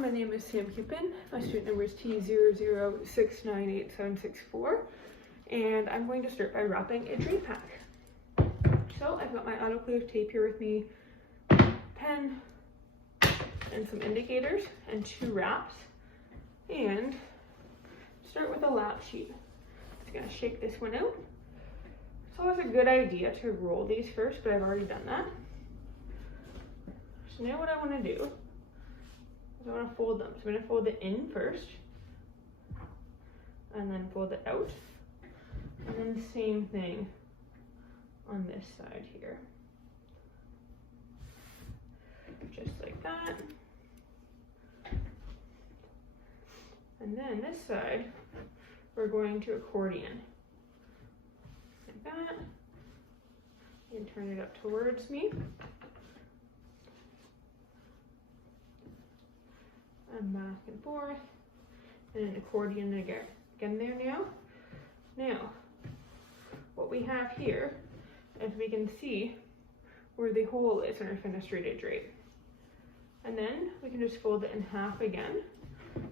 everyone, my name is Sam Kippen. My student number is T00698764, and I'm going to start by wrapping a drape pack. So I've got my autoclave tape here with me, pen, and some indicators, and 2 wraps, and start with a lap sheet. Just gonna shake this one out. It's always a good idea to roll these first, but I've already done that. So now what I want to do is I want to fold them. So I'm going to fold it in first, and then fold it out, and then the same thing on this side here. Just like that. And then this side, we're going to accordion. Like that. And turn it up towards me. And back and forth. And an accordion again there now. Now, what we have here is we can see where the hole is in our fenestrated drape. And then we can just fold it in half again.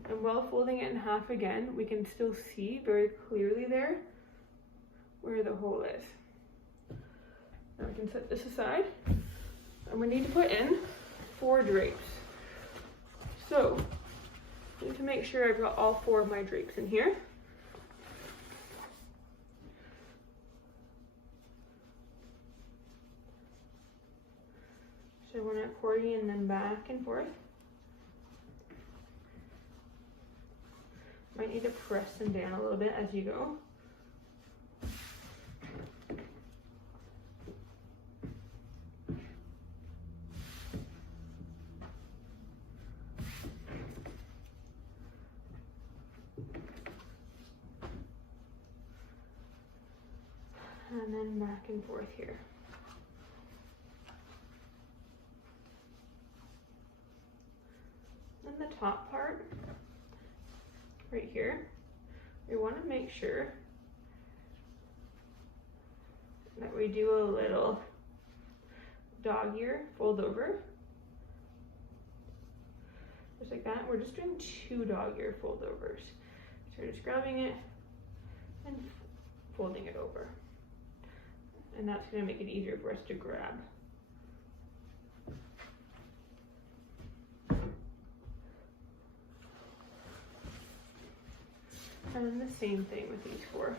And while folding it in half again, we can still see very clearly there where the hole is. Now we can set this aside, and we need to put in 4 drapes. So I need to make sure I've got all 4 of my drapes in here. So I want to accordion them back and forth. Might need to press them down a little bit as you go. And then back and forth here. Then the top part, right here, we want to make sure that we do a little dog ear fold over. Just like that. We're just doing 2 dog ear fold overs. So we're just grabbing it and folding it over. And that's going to make it easier for us to grab. And then the same thing with these 4.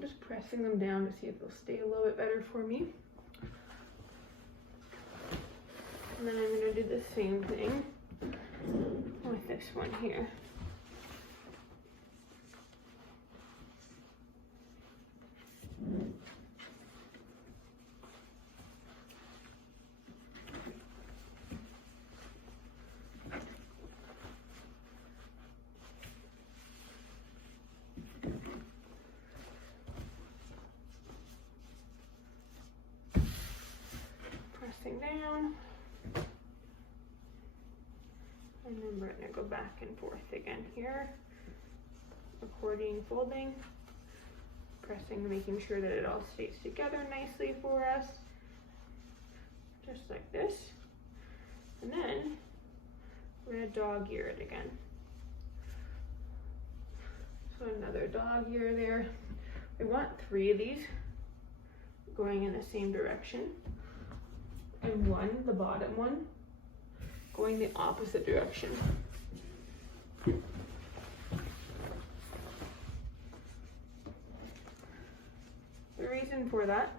Just pressing them down to see if they'll stay a little bit better for me. And then I'm going to do the same thing with this one here. Down, and then we're going to go back and forth again here, accordion folding, pressing, making sure that it all stays together nicely for us, just like this. And then we're going to dog ear it again. So another dog ear there. We want 3 of these going in the same direction, and 1, the bottom one, going the opposite direction. The reason for that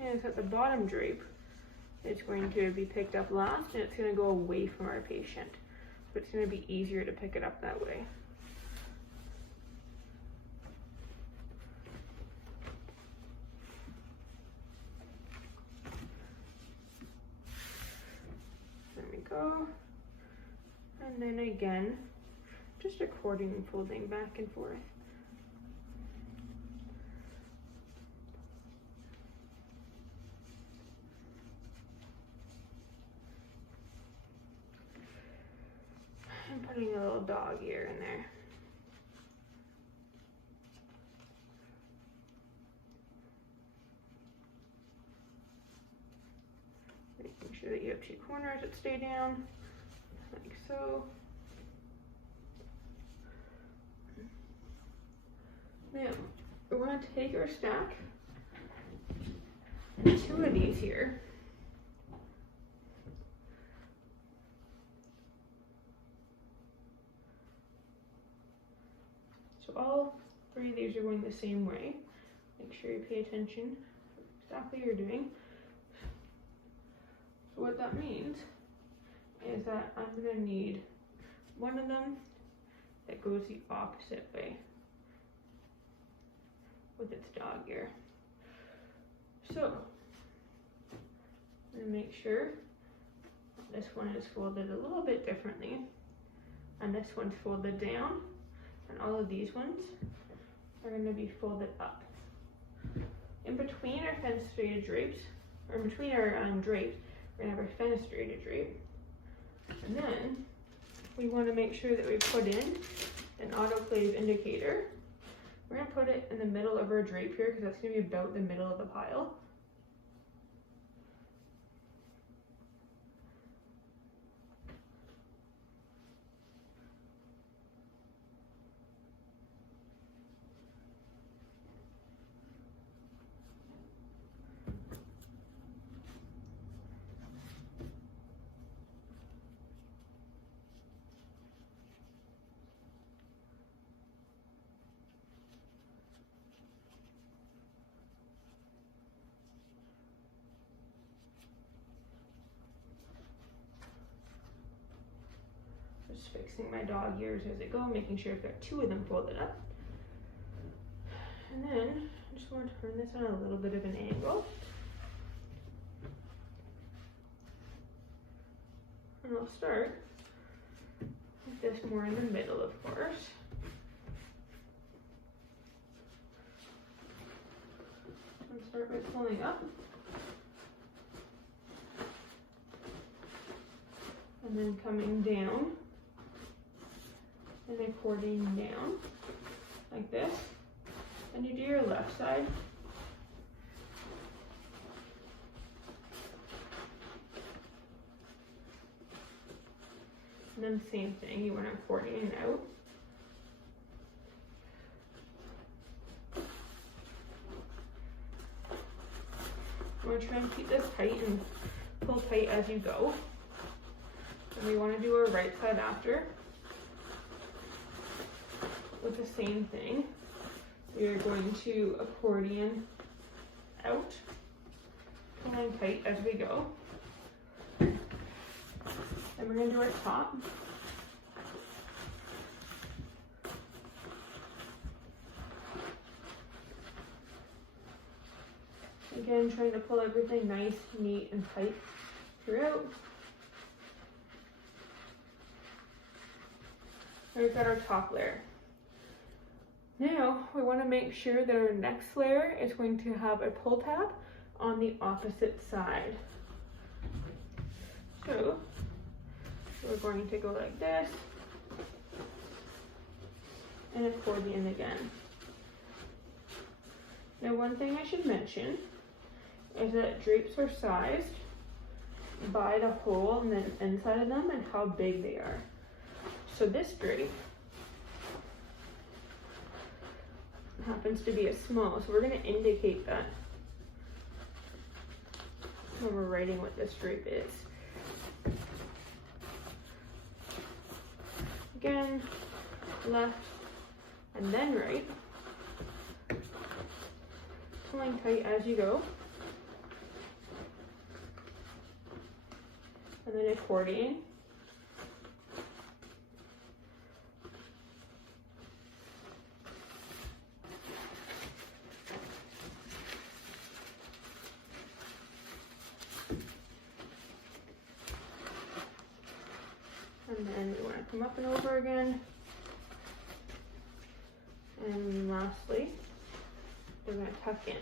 is that the bottom drape is going to be picked up last, and it's going to go away from our patient. So it's going to be easier to pick it up that way. again, just accordion folding back and forth. And putting a little dog ear in there. Making sure that you have two corners that stay down, like so. Now, we want to take our stack and two of these here. So all three of these are going the same way. Make sure you pay attention to exactly what you're doing. So what that means is that I'm going to need one of them that goes the opposite way with its dog ear. So I'm going to make sure this one is folded a little bit differently and this one's folded down, and all of these ones are going to be folded up. In between our fenestrated drapes, or in between our drapes, we're going to have our fenestrated drape. And then we want to make sure that we put in an autoclave indicator. We're going to put it in the middle of our drape here because that's going to be about the middle of the pile. Just fixing my dog ears as I go, making sure I've got two of them folded up. And then I just want to turn this on a little bit of an angle. And I'll start with this more in the middle, of course. And start by pulling up. And then coming down and accordioning down like this. And you do your left side. And then same thing, you want to accordion out. You want to try and keep this tight and pull tight as you go. And we want to do our right side after with the same thing. We are going to accordion out, pulling tight as we go. And we're going to do our top. Again, trying to pull everything nice, neat, and tight throughout. And we've got our top layer. Now, we want to make sure that our next layer is going to have a pull tab on the opposite side. So, we're going to go like this, and accordion again. Now, one thing I should mention is that drapes are sized by the hole on the inside of them and how big they are. So this drape happens to be a small, so we're going to indicate that when we're writing what this drape is. Again, left and then right, pulling tight as you go, and then accordioning. And then we want to them up and over again. And lastly, they're going to tuck in.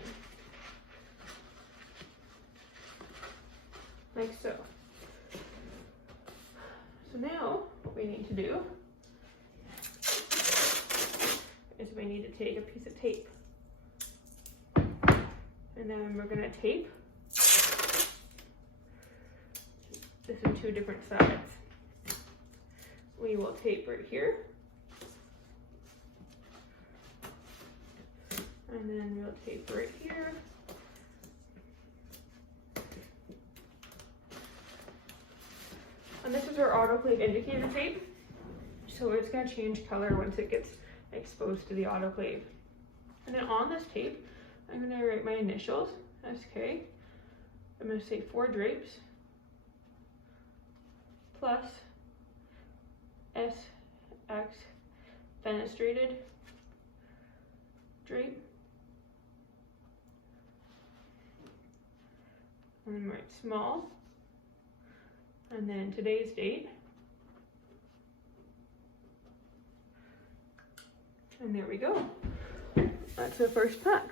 Like so. So now, what we need to do is we need to take a piece of tape. And then we're going to tape this in 2 different sides. We will tape right here. And then we'll tape right here. And this is our autoclave indicator tape. So it's going to change color once it gets exposed to the autoclave. And then on this tape, I'm going to write my initials, SK. I'm going to say 4 drapes plus SX fenestrated drape. And then write small. And then today's date. And there we go. That's the first pack.